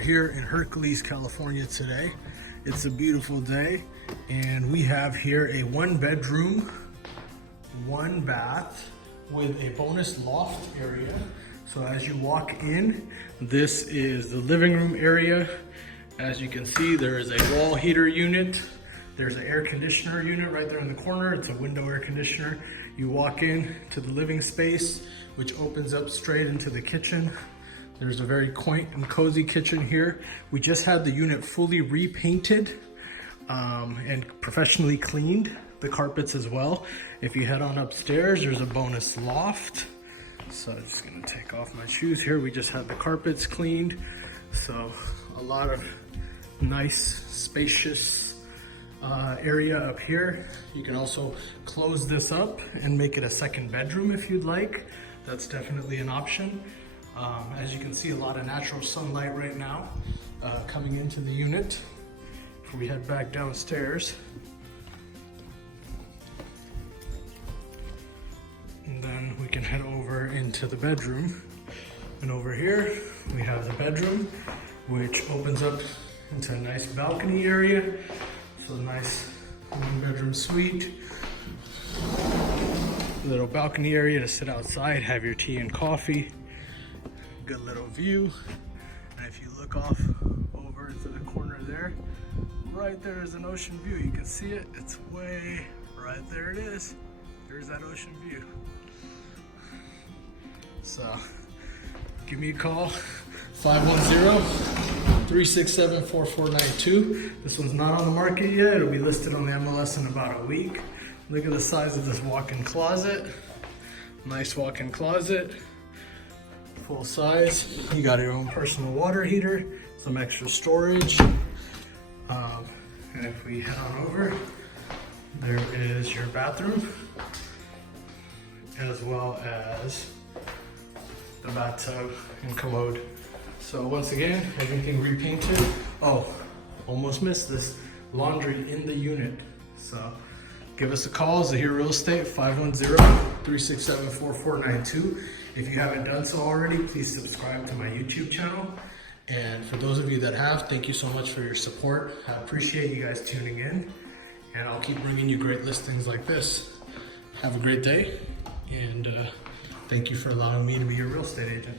here in Hercules, California today. It's a beautiful day and we have here a 1-bedroom, 1-bath with a bonus loft area. So as you walk in, this is the living room area. As you can see, there is a wall heater unit. There's an air conditioner unit right there in the corner. It's a window air conditioner. You walk in to the living space, which opens up straight into the kitchen. There's a very quaint and cozy kitchen here. We just had the unit fully repainted and professionally cleaned, the carpets as well. If you head on upstairs, there's a bonus loft. So I'm just gonna take off my shoes here. We just had the carpets cleaned. So a lot of nice, spacious area up here. You can also close this up and make it a 2nd bedroom if you'd like. That's definitely an option. As you can see, a lot of natural sunlight right now coming into the unit. If we head back downstairs, and then we can head over into the bedroom. And over here, we have the bedroom, which opens up into a nice balcony area. So a nice 1-bedroom suite. Little balcony area to sit outside, have your tea and coffee. Good little view. And if you look off over into the corner there, right there is an ocean view. You can see it. It's way right there. It is. There's that ocean view. So give me a call, 510-367-4492. This one's not on the market yet. It'll be listed on the MLS in about a week. Look at the size of this walk-in closet. Nice walk-in closet. Full size. You got your own personal water heater, some extra storage. And if we head on over, there is your bathroom, as well as the bathtub and commode. So once again, everything repainted. Oh, almost missed this, laundry in the unit. So give us a call, Zahir Real Estate, 510-367-4492. If you haven't done so already, please subscribe to my YouTube channel. And for those of you that have, thank you so much for your support. I appreciate you guys tuning in, and I'll keep bringing you great listings like this. Have a great day, and thank you for allowing me to be your real estate agent.